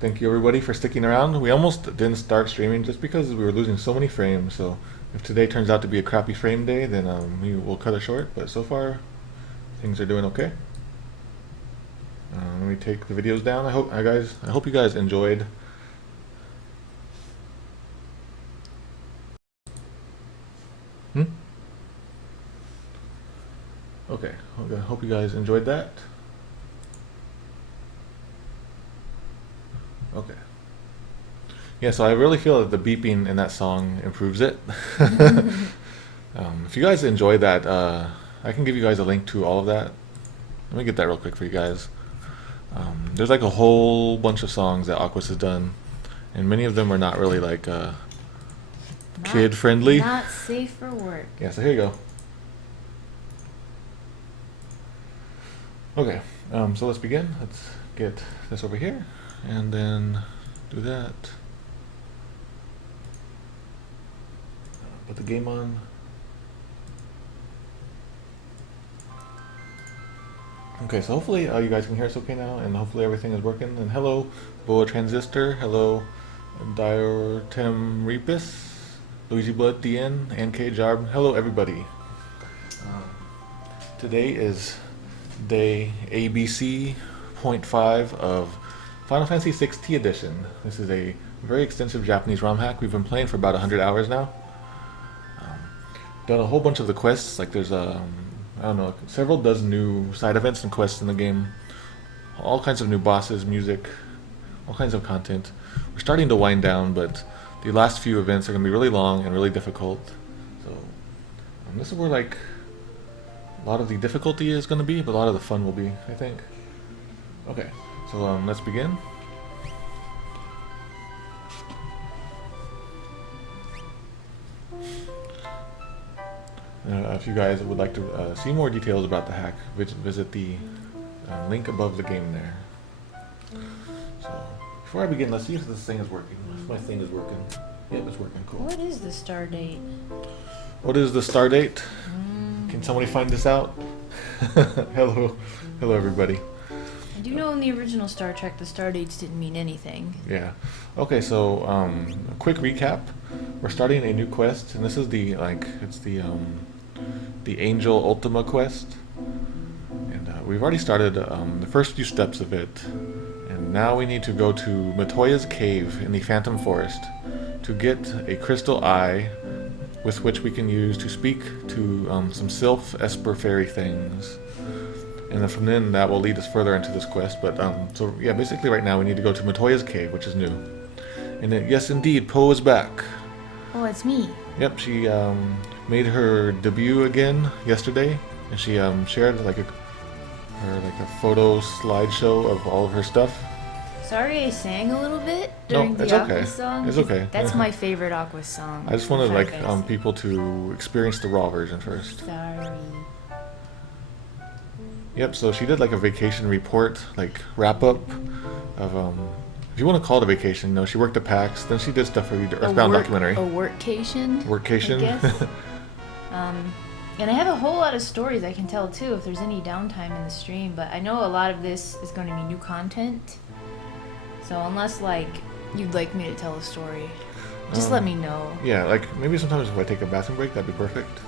thank you everybody for sticking around. We almost didn't start streaming just because we were losing so many frames. So if today turns out to be a crappy frame day, then we will cut it short. But so far, things are doing okay. Let me take the videos down. I hope you guys enjoyed. Okay, I hope you guys enjoyed that. Okay. Yeah, so I really feel that the beeping in that song improves it. If you guys enjoy that, I can give you guys a link to all of that. Let me get that real quick for you guys. There's like a whole bunch of songs that Aquas has done, and many of them are not really like kid friendly. Not safe for work. Yeah, so here you go. Okay, so let's begin. Let's get this over here, and then do that. Put the game on. Okay, so hopefully you guys can hear us okay now, and hopefully everything is working. And hello, Boa Transistor. Hello, Diortem Repus, Luigi Blood, DN, and K Jarb. Hello, everybody. Today is day ABC .5 of Final Fantasy VI T Edition. This is a very extensive Japanese ROM hack. We've been playing for about 100 hours now. Done a whole bunch of the quests. Like there's I don't know, several dozen new side events and quests in the game. All kinds of new bosses, music, all kinds of content. We're starting to wind down, but the last few events are going to be really long and really difficult. So this is where like a lot of the difficulty is going to be, but a lot of the fun will be, I think. Okay, so let's begin. If you guys would like to see more details about the hack, visit the link above the game there. So, before I begin, let's see if this thing is working. If my thing is working. Yep, it's working. Cool. What is the star date? What is the star date? Can somebody find this out? Hello everybody. I do know in the original Star Trek the star dates didn't mean anything. Yeah. Okay, so a quick recap. We're starting a new quest, and this is the Angel Ultima quest, and we've already started the first few steps of it, and now we need to go to Matoya's cave in the Phantom Forest to get a crystal eye, with which we can use to speak to some Sylph Esper fairy things. And then from then that will lead us further into this quest. But so yeah, basically right now we need to go to Matoya's cave, which is new. And then, yes, indeed, Poe is back. Oh, it's me. Yep, she made her debut again yesterday, and she shared like a photo slideshow of all of her stuff. Sorry I sang a little bit during No, it's the okay. Aqua song. It's okay. That's my favorite Aqua song. I just wanted Final like Fantasy. people to experience the raw version first. Sorry. Yep, so she did like a vacation report, like wrap up of if you want to call it a vacation, no, she worked at PAX, then she did stuff for the Earthbound documentary. A workcation. Workcation. I guess. And I have a whole lot of stories I can tell too if there's any downtime in the stream, but I know a lot of this is going to be new content. So unless like you'd like me to tell a story, just let me know. Yeah, like maybe sometimes if I take a bathroom break, that'd be perfect.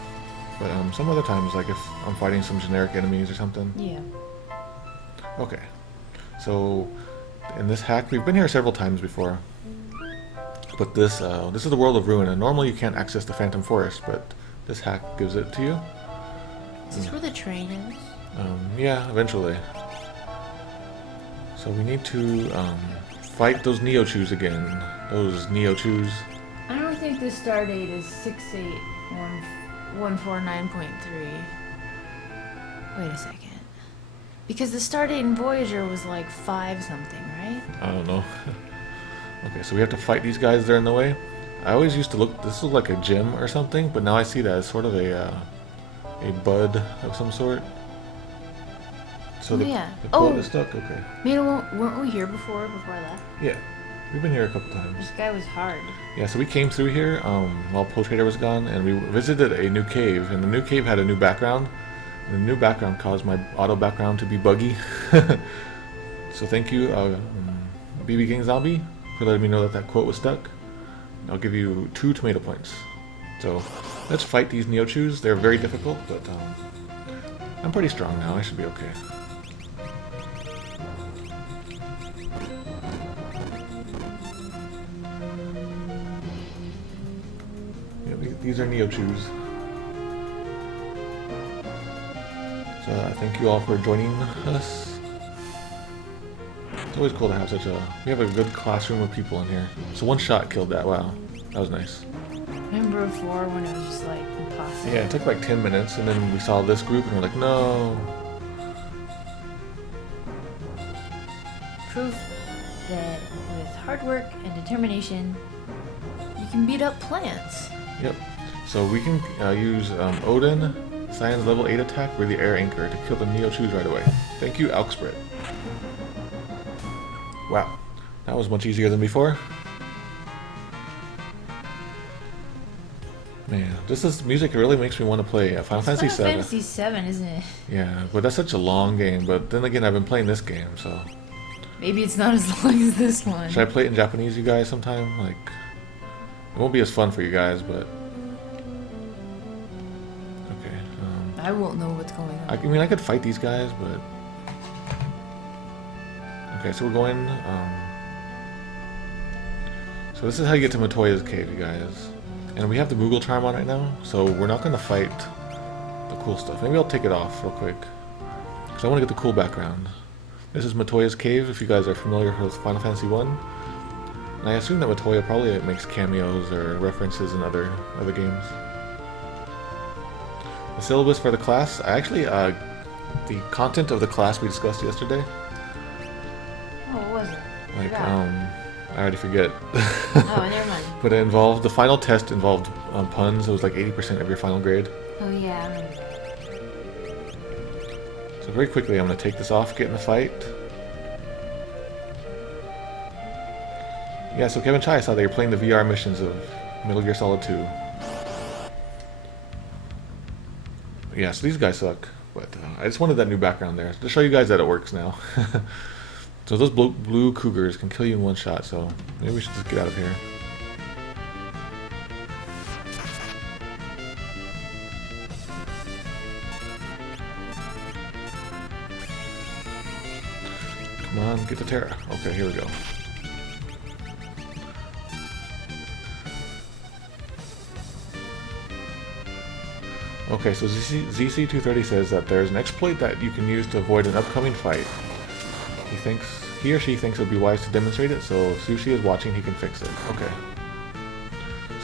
But some other times, like if I'm fighting some generic enemies or something. Yeah. Okay. So in this hack, we've been here several times before. But this is the world of ruin, and normally you can't access the Phantom Forest, but this hack gives it to you. Is this where the train is? Yeah, eventually. So we need to fight those Neo-Chews again. Those Neo-Chews. I don't think the star date is 68149.3. Wait a second. Because the star date in Voyager was like 5 something, right? I don't know. Okay, so we have to fight these guys that are in the way. I always used to look, this was like a gem or something, but now I see that as sort of a bud of some sort. So the quote is stuck? Okay. Weren't we here before I left? Yeah, we've been here a couple times. This guy was hard. Yeah, so we came through here while Poe Trader was gone, and we visited a new cave, and the new cave had a new background. And the new background caused my auto background to be buggy. So thank you, BB King Zombie for letting me know that that quote was stuck. I'll give you 2 tomato points. So let's fight these Neochus. They're very difficult, but I'm pretty strong now. I should be okay. Yeah, these are Neochus. So I thank you all for joining us. It's always cool to have such a... We have a good classroom of people in here. So one shot killed that. Wow. That was nice. Remember before when it was just like impossible? Yeah, it took like 10 minutes and then we saw this group and we're like, no. Proof that with hard work and determination, you can beat up plants. Yep. So we can use Odin, Cyan's level 8 attack with the air anchor to kill the Neochus right away. Thank you, Alksprit. Wow, that was much easier than before. Man, this music really makes me want to play Final Fantasy VII. Final Fantasy VII, isn't it? Yeah, but that's such a long game. But then again, I've been playing this game, so... Maybe it's not as long as this one. Should I play it in Japanese, you guys, sometime? Like, it won't be as fun for you guys, but... Okay, I won't know what's going on. I mean, I could fight these guys, but... Okay, so we're going, so this is how you get to Matoya's cave, you guys. And we have the Moogle charm on right now, so we're not going to fight the cool stuff. Maybe I'll take it off real quick, because I want to get the cool background. This is Matoya's cave, if you guys are familiar with Final Fantasy 1. And I assume that Matoya probably makes cameos or references in other games. The syllabus for the class, I actually, the content of the class we discussed yesterday. Oh, what was it? Like, I already forget. Oh, never mind. But it involved, the final test involved puns. It was like 80% of your final grade. Oh, yeah, I remember. So very quickly, I'm going to take this off, get in the fight. Yeah, so Kevin Chai saw they were playing the VR missions of Metal Gear Solid 2. Yeah, so these guys suck. But I just wanted that new background there to show you guys that it works now. So those blue cougars can kill you in one shot, so maybe we should just get out of here. Come on, get the Terra. Okay, here we go. Okay, so ZC230 says that there's an exploit that you can use to avoid an upcoming fight. He or she thinks it would be wise to demonstrate it, so if Sushi is watching, he can fix it. Okay.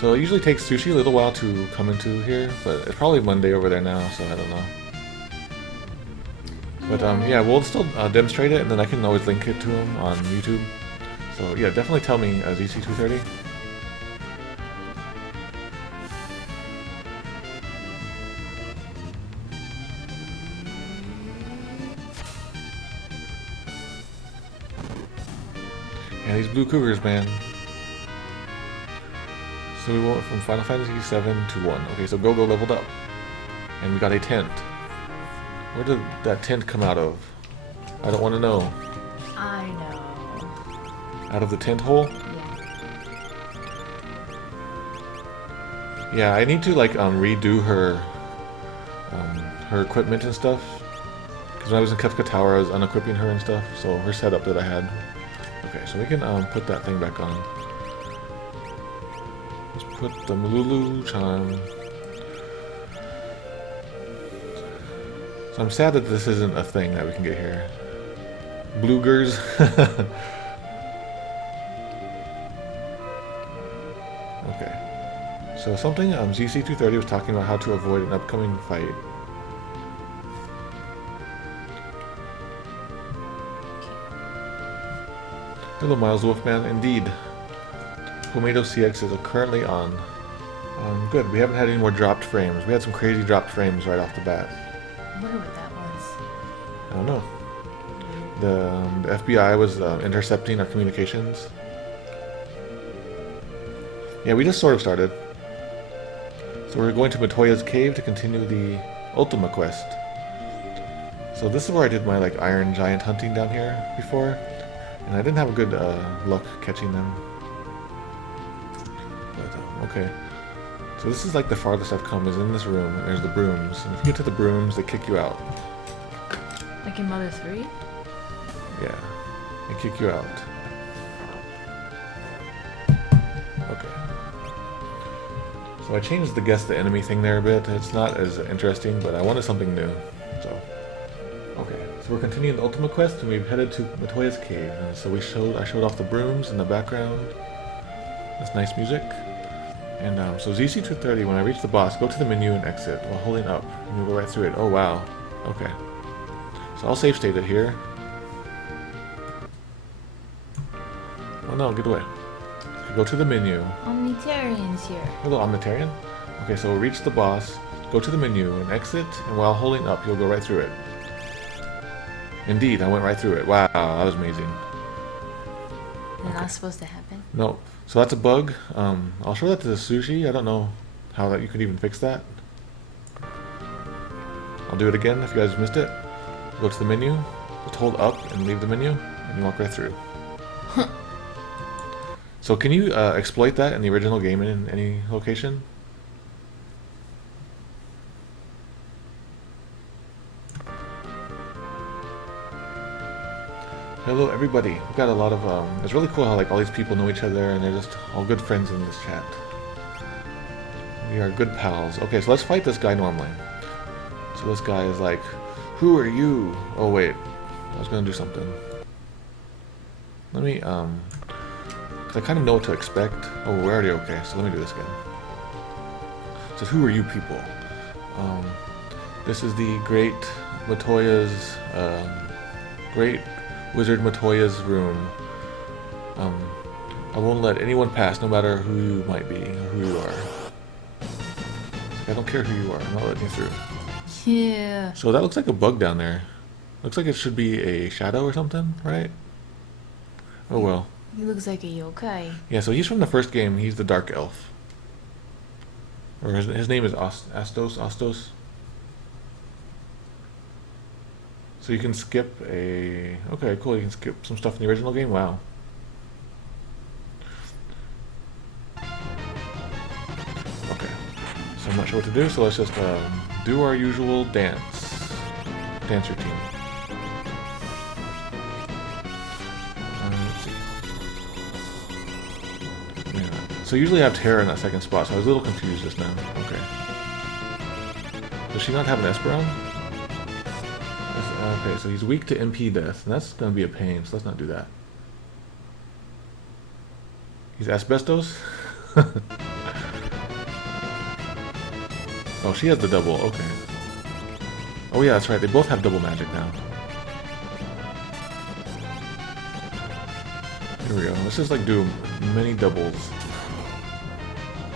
So it usually takes Sushi a little while to come into here, but it's probably Monday over there now, so I don't know. But yeah, we'll still demonstrate it, and then I can always link it to him on YouTube. So yeah, definitely tell me, ZC230. Yeah, these blue cougars, man. So we went from Final Fantasy 7 to 1. Okay, so Go-Go leveled up. And we got a tent. Where did that tent come out of? I don't want to know. I know. Out of the tent hole? Yeah. Yeah, I need to like redo her equipment and stuff. Because when I was in Kefka Tower, I was unequipping her and stuff. So her setup that I had. Okay, so we can put that thing back on. Let's put the Malulu charm. So I'm sad that this isn't a thing that we can get here. Bloogers. Okay. So something ZC230 was talking about how to avoid an upcoming fight. Hello, Miles Wolfman. Indeed. Poemato CX is currently on. Good. We haven't had any more dropped frames. We had some crazy dropped frames right off the bat. I wonder what that was. I don't know. The FBI was intercepting our communications. Yeah, we just sort of started. So we're going to Matoya's cave to continue the Ultima quest. So this is where I did my like Iron Giant hunting down here before. And I didn't have good luck catching them. But, okay. So this is like the farthest I've come, is in this room. There's the brooms. And if you get to the brooms, they kick you out. Like in Mother 3? Yeah. They kick you out. Okay. So I changed the guess the enemy thing there a bit. It's not as interesting, but I wanted something new. So, okay. So we're continuing the Ultima quest, and we've headed to Matoya's cave. And so I showed off the brooms in the background. That's nice music. And so ZC230, when I reach the boss, go to the menu and exit while holding up. And you'll go right through it. Oh wow. Okay. So I'll save state it here. Oh no, get away. Go to the menu. Omnitarian's here. Hello, Omnitarian. Okay, so we'll reach the boss, go to the menu and exit, and while holding up, you'll go right through it. Indeed, I went right through it. Wow, that was amazing. Is that supposed to happen? No, so that's a bug. I'll show that to the Sushi. I don't know how that you could even fix that. I'll do it again if you guys missed it. Go to the menu, just hold up and leave the menu, and you walk right through. So can you exploit that in the original game in any location? Hello everybody. We've got a lot of it's really cool how like all these people know each other and they're just all good friends in this chat. We are good pals. Okay, so let's fight this guy normally. So this guy is like, who are you? Oh wait, I was gonna do something. Let me cause I kind of know what to expect. Oh, we're already okay, so let me do this again. So who are you people? This is the great Matoya's great Wizard Matoya's room. I won't let anyone pass, no matter who you might be or who you are. I don't care who you are, I'm not letting you through. Yeah. So that looks like a bug down there. Looks like it should be a shadow or something, right? Oh well. He looks like a yokai. Yeah, so he's from the first game, he's the Dark Elf. Or his name is Astos? So you can skip a... Okay, cool, you can skip some stuff in the original game? Wow. Okay, so I'm not sure what to do, so let's just do our usual dance routine. Let's see. Yeah. So usually I have Terra in that second spot, so I was a little confused just now. Okay. Does she not have an Esperon? Okay, so he's weak to MP death, and that's going to be a pain, so let's not do that. He's asbestos? Oh, she has the double, okay. Oh yeah, that's right, they both have double magic now. Here we go, let's just like do many doubles.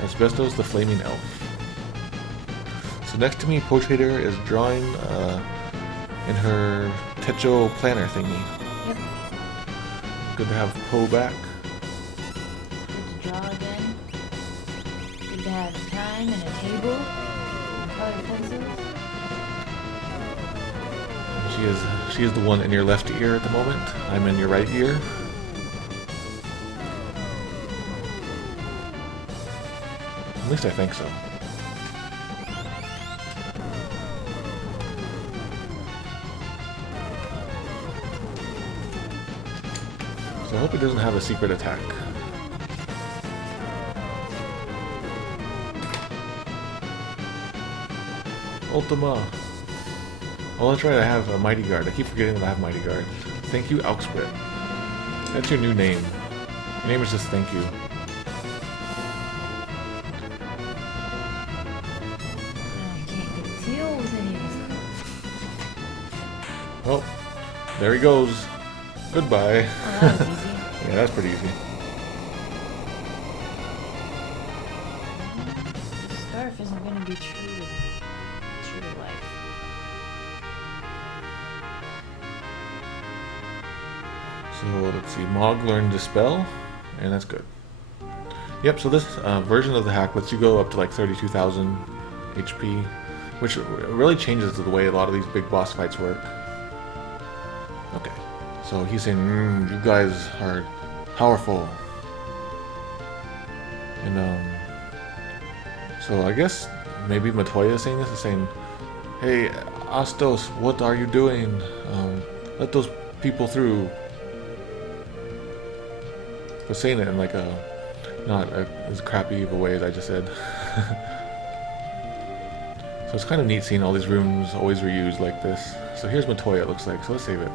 Asbestos, the Flaming Elf. So next to me, Poetator is drawing in her Techo planner thingy. Yep. Good to have Po back. Good to draw again. Good to have time and a table. And colored pencils. She is the one in your left ear at the moment. I'm in your right ear. At least I think so. So I hope it doesn't have a secret attack. Ultima. Oh, that's right, I have a Mighty Guard. I keep forgetting that I have Mighty Guard. Thank you, Auxbrit. That's your new name. Your name is just Thank You. I can't get a deal with any of this. Oh, there he goes. Goodbye. Oh, that was easy. Yeah, that's pretty easy. This scarf isn't going to be true to life. So let's see, Mog learned Dispel, and that's good. Yep, so this version of the hack lets you go up to like 32,000 HP, which really changes the way a lot of these big boss fights work. Okay. So he's saying, you guys are powerful. And so I guess maybe Matoya is saying this, is saying, hey, Astos, what are you doing? Let those people through. But saying it in like a, not as crappy of a way as I just said. So it's kind of neat seeing all these rooms always reused like this. So here's Matoya, it looks like, so let's save it.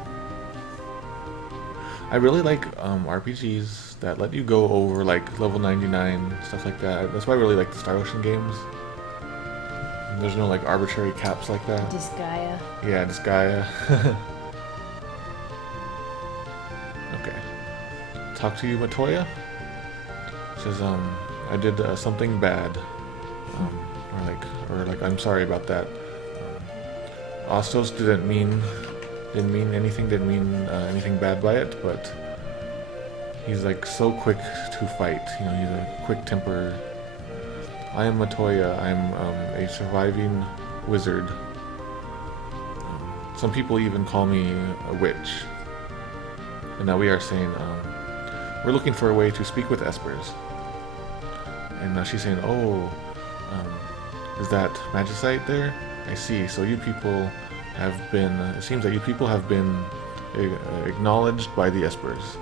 I really like RPGs that let you go over like level 99, stuff like that. That's why I really like the Star Ocean games. There's no like arbitrary caps like that. Disgaea. Yeah, Disgaea. Okay. Talk to you, Matoya. Says, I did something bad. Or like, I'm sorry about that. Astos didn't mean anything bad by it, but he's like so quick to fight. You know, he's a quick temper. I am Matoya. I'm a surviving wizard. Some people even call me a witch. And now we are saying, we're looking for a way to speak with espers. And now she's saying, oh, is that magicite there? I see. So you people have been, it seems that you people have been acknowledged by the espers.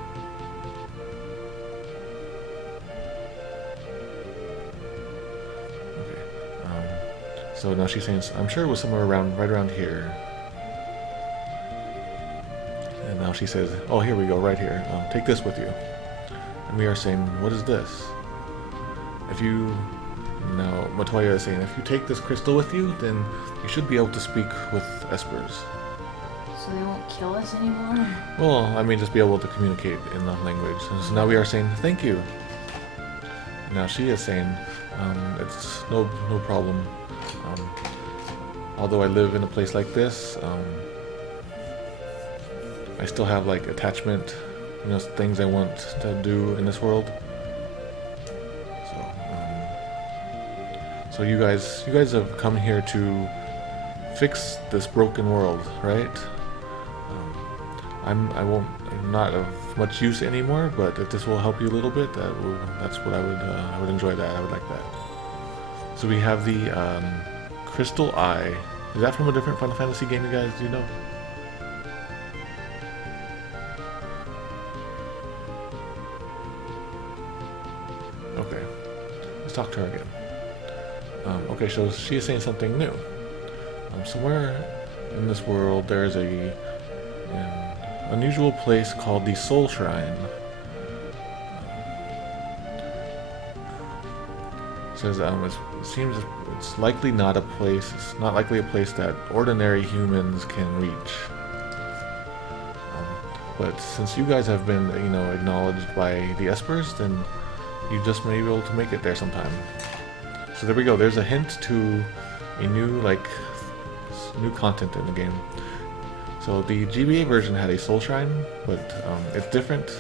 Okay. So now she's saying, I'm sure it was somewhere around, right around here. And now she says, oh, here we go, right here. Take this with you. And we are saying, what is this? If you, now Matoya is saying, if you take this crystal with you, then you should be able to speak with espers. So they won't kill us anymore? Well, I mean, just be able to communicate in the language. So now we are saying, thank you. Now she is saying, it's no problem. Although I live in a place like this, I still have like attachment, you know, things I want to do in this world. So you guys have come here to fix this broken world, right? I'm not of much use anymore, but if this will help you a little bit, that's what I would enjoy that. I would like that. So we have the Crystal Eye. Is that from a different Final Fantasy game, you guys? Do you know? Okay, let's talk to her again. Okay, so she is saying something new. Somewhere in this world there is an unusual place called the Soul Shrine. It says it seems it's likely not a place. It's not likely a place that ordinary humans can reach. But since you guys have been, you know, acknowledged by the espers, then you just may be able to make it there sometime. So there we go. There's a hint to a new content in the game. So the GBA version had a Soul Shrine, but it's different.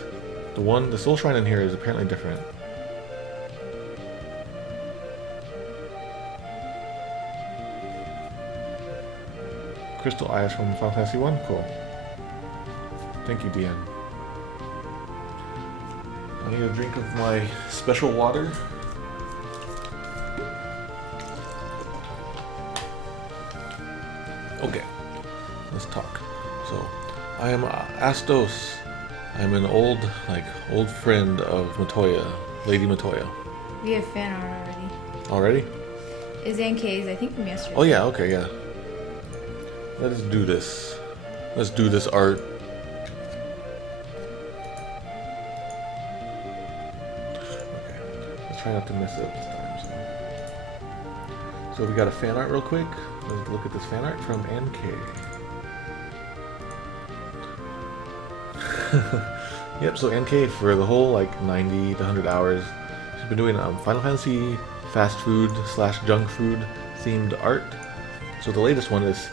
The Soul Shrine in here is apparently different. Crystal Eyes from Final Fantasy 1? Cool. Thank you, DN. I need a drink of my special water. Okay, let's talk. So, I am Astos. I'm an old friend of Matoya, Lady Matoya. We have fan art already. Already? Is NK's, I think, from yesterday. Oh yeah, okay, yeah. Let us do this. Let's do this art. Okay, let's try not to mess it up this time. So we got a fan art real quick. Let's look at this fan art from NK. Yep, so NK for the whole like 90 to 100 hours, she's been doing Final Fantasy fast food / junk food themed art. So the latest one is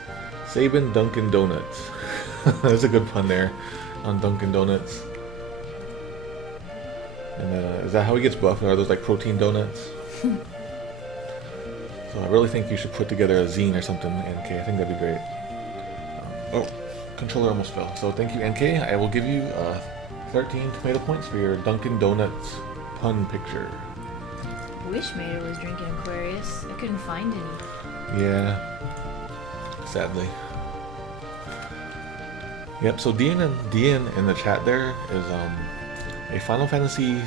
Sabin Dunkin' Donuts. There's a good pun there on Dunkin' Donuts. And is that how he gets buff? Are those like protein donuts? So I really think you should put together a zine or something, NK. I think that'd be great. Oh, controller almost fell. So thank you, NK. I will give you 13 tomato points for your Dunkin' Donuts pun picture. Wish Mater was drinking Aquarius. I couldn't find any. Yeah, sadly. Yep. So Dean in the chat there is a Final Fantasy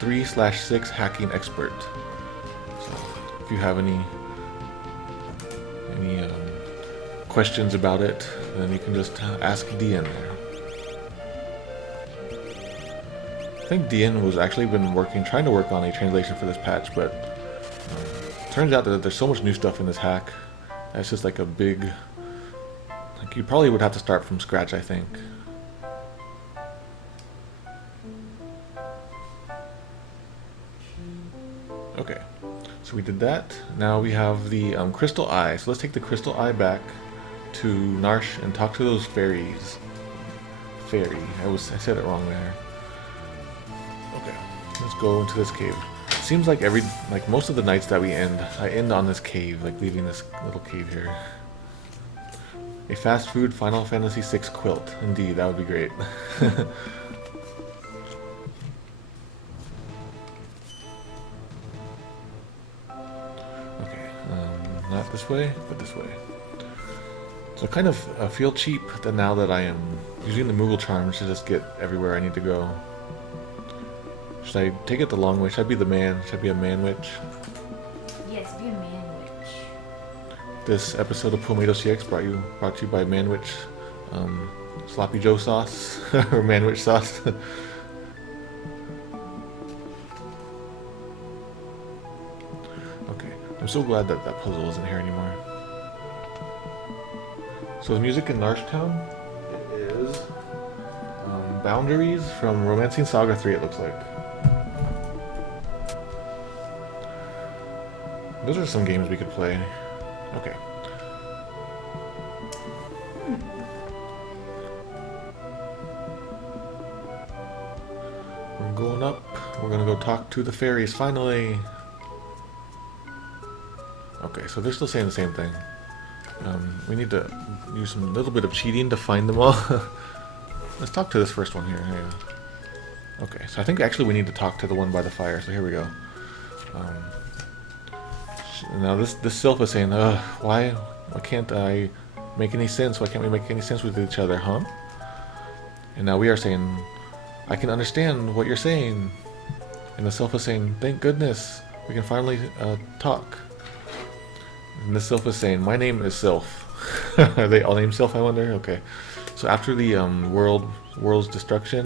3/6 hacking expert. So if you have any questions about it, then you can just ask Dean there. I think Dean was actually trying to work on a translation for this patch, but turns out that there's so much new stuff in this hack. That's just like a big, like you probably would have to start from scratch, I think. Okay, so we did that. Now we have the crystal eye. So let's take the crystal eye back to Narsh and talk to those fairies. Fairy, I said it wrong there. Okay, let's go into this cave. Seems like most of the nights that I end on this cave, like leaving this little cave here. A fast food Final Fantasy VI quilt. Indeed, that would be great. Okay, not this way, but this way. So kind of feel cheap that now that I am using the Moogle charms to just get everywhere I need to go. Should I take it the long way? Should I be the man? Should I be a man witch? Yes, be a man witch. This episode of Poemato CX brought to you by Man Witch Sloppy Joe sauce or Man Witch sauce. Okay, I'm so glad that that puzzle isn't here anymore. So the music in Narshtown is Boundaries from Romancing Saga 3, it looks like. Those are some games we could play. Okay. We're going up. We're gonna go talk to the fairies finally. Okay, so they're still saying the same thing. We need to use a little bit of cheating to find them all. Let's talk to this first one here. Yeah. Okay, so I think actually we need to talk to the one by the fire. So here we go. Now this sylph is saying, why can't I make any sense? Why can't we make any sense with each other, huh? And now we are saying, I can understand what you're saying. And the sylph is saying, thank goodness, we can finally talk. And the sylph is saying, my name is Sylph. Are they all named Sylph, I wonder? Okay. So after the world's destruction,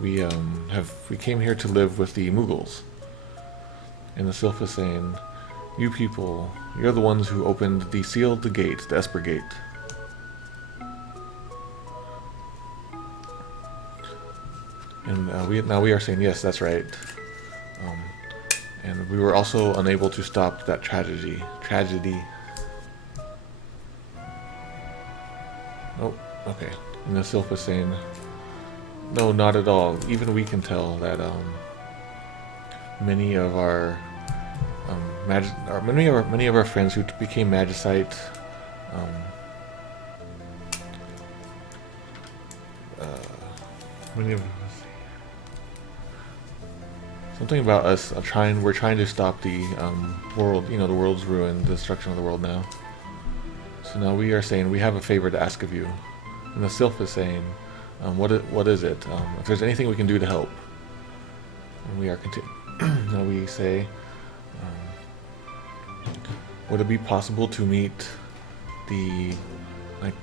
we came here to live with the Moogles. And the sylph is saying, you people, you're the ones who sealed the gate, the Esper Gate. And now we are saying, yes, that's right. And we were also unable to stop that tragedy. Oh, okay. And the sylph is saying, no, not at all. Even we can tell that many of our many of our friends who became magicite something about us we're trying to stop the world, the world's ruin, the destruction of the world now. So now we are saying we have a favor to ask of you. And the sylph is saying, what is it? If there's anything we can do to help. And we are now we say, would it be possible to meet the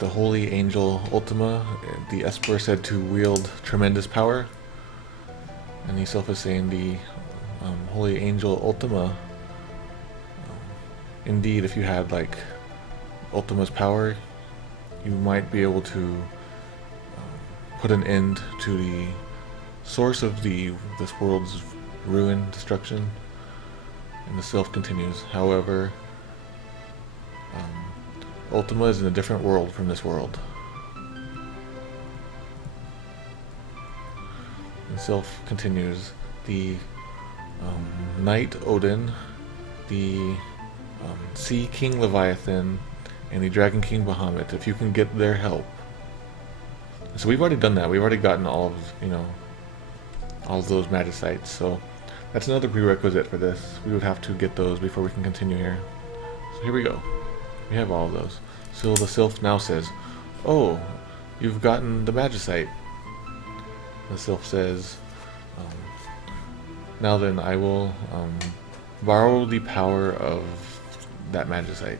holy angel Ultima? The Esper said to wield tremendous power. And the sylph is saying the holy angel Ultima. Indeed, if you had Ultima's power, you might be able to put an end to the source of this world's ruin, destruction. And the sylph continues, however, Ultima is in a different world from this world. And sylph continues, the Knight Odin, the Sea King Leviathan, and the Dragon King Bahamut, if you can get their help. So we've already done that. We've already gotten all of, all of those magicites. So that's another prerequisite for this. We would have to get those before we can continue here. So here we go. We have all of those. So the sylph now says, "Oh, you've gotten the magicite." The sylph says, "Now then, I will borrow the power of that magicite."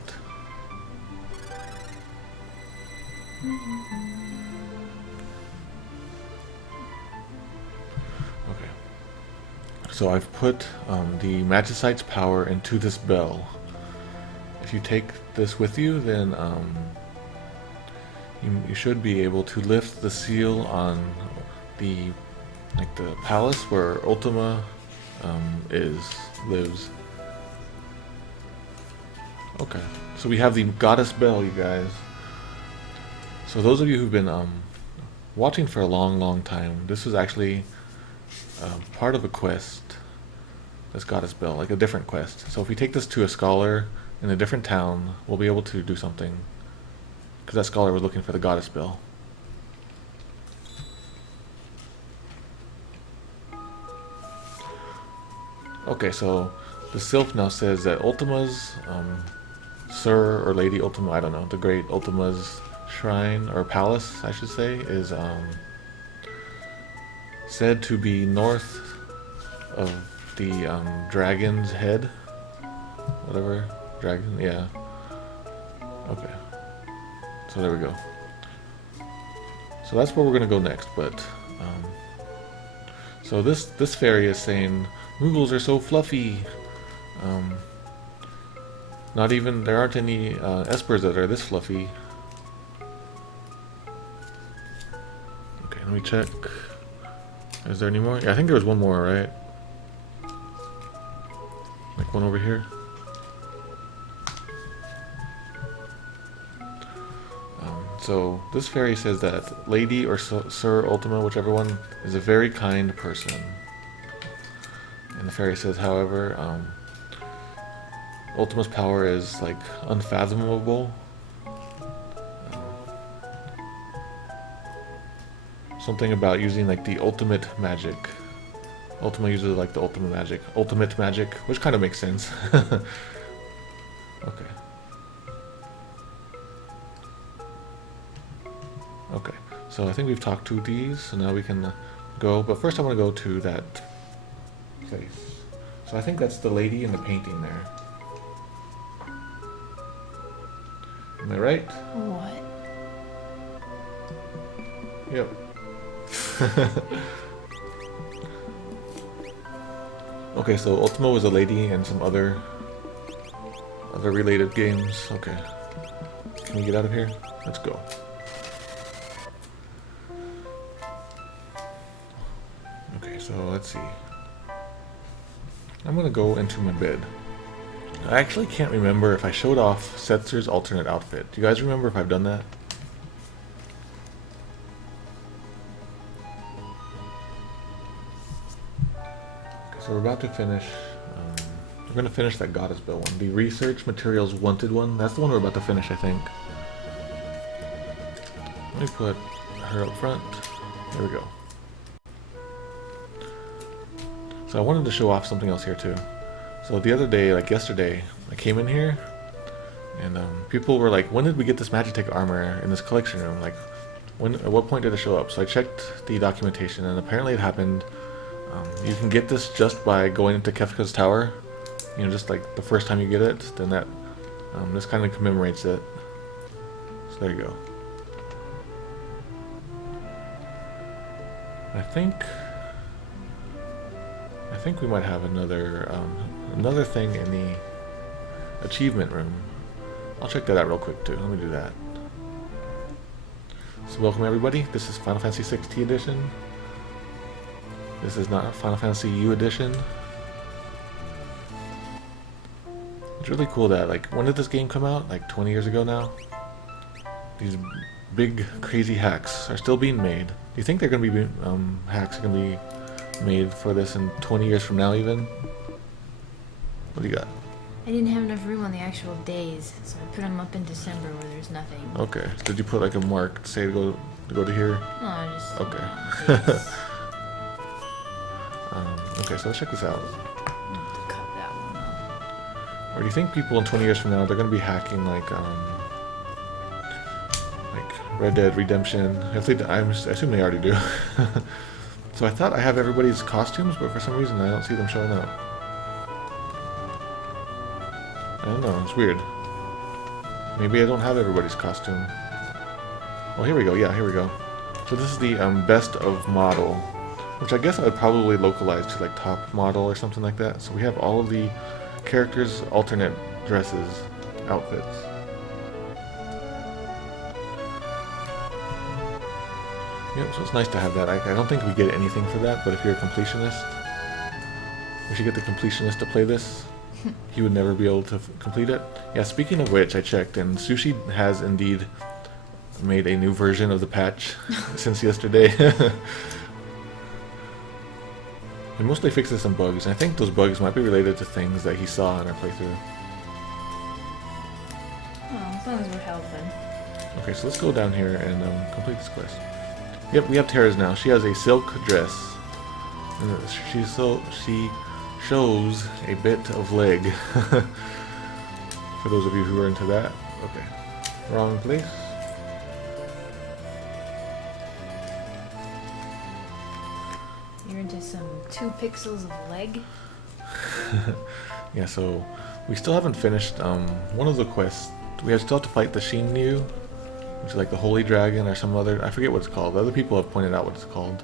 Okay. So I've put the magicite's power into this bell. If you take this with you, then you should be able to lift the seal on the palace where Ultima lives. Okay, so we have the goddess bell, you guys. So those of you who've been watching for a long time, this was actually part of a quest. This goddess bell, like a different quest. So if we take this to a scholar in a different town, we'll be able to do something. Because that scholar was looking for the goddess bell. Okay, so the sylph now says that Ultima's, Sir or Lady Ultima, I don't know, the great Ultima's shrine, or palace, I should say, is said to be north of the dragon's head. Whatever. Dragon, yeah. Okay. So there we go. So that's where we're gonna go next, but so this fairy is saying Moogles are so fluffy. Not even, there aren't any espers that are this fluffy. Okay, let me check. Is there any more? Yeah, I think there was one more, right? Like one over here. So this fairy says that Lady or Sir Ultima, whichever one, is a very kind person. And the fairy says, however, Ultima's power is like unfathomable. Something about using like the ultimate magic. Ultima uses like the ultimate magic, which kind of makes sense. Okay. Okay, so I think we've talked to these, so now we can go. But first I want to go to that place. So I think that's the lady in the painting there. Am I right? What? Yep. Okay, so Ultima was a lady and some other related games. Okay. Can we get out of here? Let's go. Okay, so let's see. I'm gonna go into my bed. I actually can't remember if I showed off Setzer's alternate outfit. Do you guys remember if I've done that? Okay, so we're about to finish. We're gonna finish that Goddess Bell one. The research materials wanted one. That's the one we're about to finish, I think. Let me put her up front. There we go. So I wanted to show off something else here too. So the other day, like yesterday, I came in here and people were like, when did we get this Magitech armor in this collection room? Like, at what point did it show up? So I checked the documentation and apparently it happened. You can get this just by going into Kefka's tower. You know, just like the first time you get it, then that, this kind of commemorates it. So there you go. I think we might have another thing in the achievement room. I'll check that out real quick too. Let me do that. So welcome everybody. This is Final Fantasy 6 edition. This is not Final Fantasy U edition. It's really cool that, like, when did this game come out? Like 20 years ago now? These big crazy hacks are still being made. Do you think they're going to be hacks are going to be made for this in 20 years from now even? What do you got? I didn't have enough room on the actual days, so I put them up in December where there's nothing. Okay. So did you put like a mark to say to go to here? No, I just Okay. days. Okay, so let's check this out. I'll have to cut that one off. Or do you think people in 20 years from now they're gonna be hacking like Red Dead Redemption? If they, I assume they already do. So I thought I have everybody's costumes, but for some reason I don't see them showing up. I don't know, it's weird. Maybe I don't have everybody's costume. Well, here we go, yeah, here we go. So this is the best of model, which I guess I would probably localize to like top model or something like that. So we have all of the characters' alternate dresses, outfits. Yep, so it's nice to have that. I don't think we get anything for that, but if you're a completionist, we should get the completionist to play this. He would never be able to complete it. Yeah, speaking of which, I checked, and Sushi has indeed made a new version of the patch since yesterday. It mostly fixes some bugs, and I think those bugs might be related to things that he saw in our playthrough. Well, as long as we're helping. Okay, so let's go down here and complete this quest. Yep, we have Terra's now. She has a silk dress. And she shows a bit of leg. For those of you who are into that. Okay. Wrong place. You're into some 2 pixels of leg? Yeah, so we still haven't finished one of the quests. We still have to fight the Shinryu, which is like the Holy Dragon or some other, I forget what it's called. The other people have pointed out what it's called.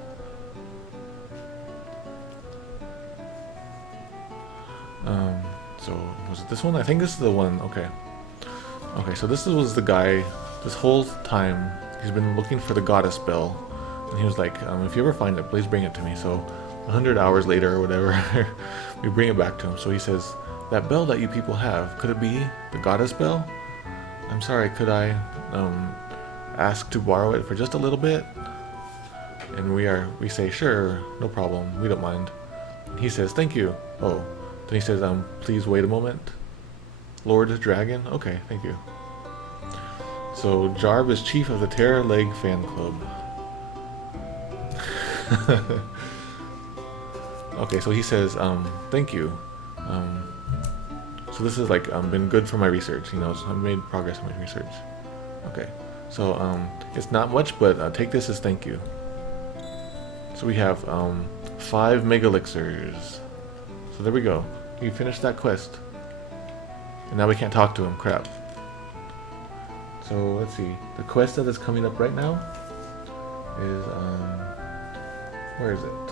So was it this one? I think this is the one. Okay. Okay, so this was the guy. This whole time he's been looking for the goddess bell, and he was like, "If you ever find it, please bring it to me." So 100 hours later or whatever, we bring it back to him. So he says, "That bell that you people have, could it be the goddess bell? I'm sorry, could I ask to borrow it for just a little bit?" And we say, "Sure, no problem. We don't mind." He says, "Thank you." Oh. Then he says, "Please wait a moment. Lord Dragon?" Okay, thank you. So, Jarb is chief of the Terra Leg fan club. Okay, so he says, "Thank you. So this is like, been good for my research, you know, so I've made progress in my research." Okay, so, it's not much, but take this as thank you. So we have, 5 mega elixirs. So there we go. We finished that quest. And now we can't talk to him. Crap. So let's see. The quest that is coming up right now is where is it?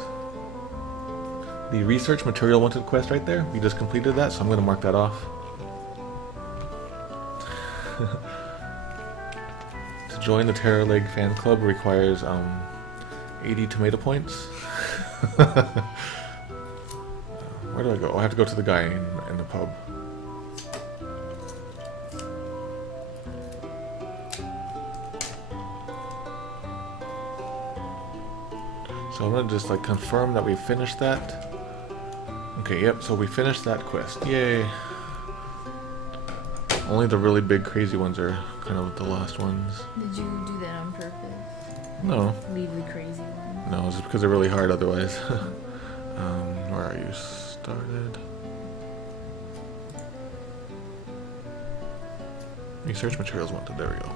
The research material wanted quest right there. We just completed that, so I'm gonna mark that off. To join the Terra Leg fan club requires 80 tomato points. Where do I go? Oh, I have to go to the guy in the pub. So I'm gonna just like confirm that we finished that. Okay, yep, so we finished that quest. Yay! Only the really big crazy ones are kind of the last ones. Did you do that on purpose? No. Leave the crazy ones? No, it's just because they're really hard otherwise. Where are you? Started. Research materials wanted. There we go.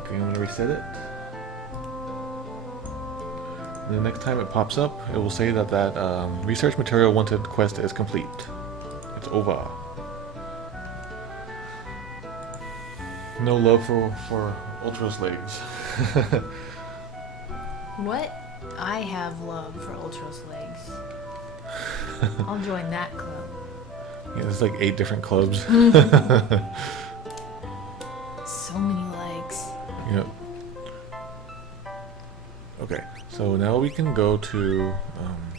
Okay, I'm gonna reset it. And the next time it pops up, it will say that research material wanted quest is complete. It's over. No love for Ultra's legs. What? I have love for Ultra's legs. I'll join that club. Yeah, there's like 8 different clubs. So many legs. Yep. Okay, so now we can go to,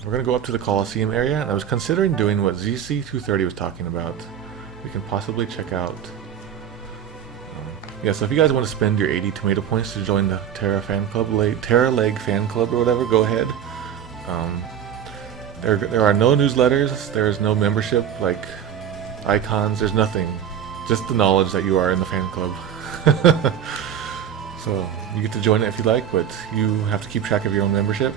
we're going to go up to the Colosseum area, and I was considering doing what ZC230 was talking about. We can possibly check out. Yeah, so if you guys want to spend your 80 tomato points to join the Terra fan club, Terra Leg fan club or whatever, go ahead. There are no newsletters. There's no membership like icons. There's nothing. Just the knowledge that you are in the fan club. So you get to join it if you like, but you have to keep track of your own membership.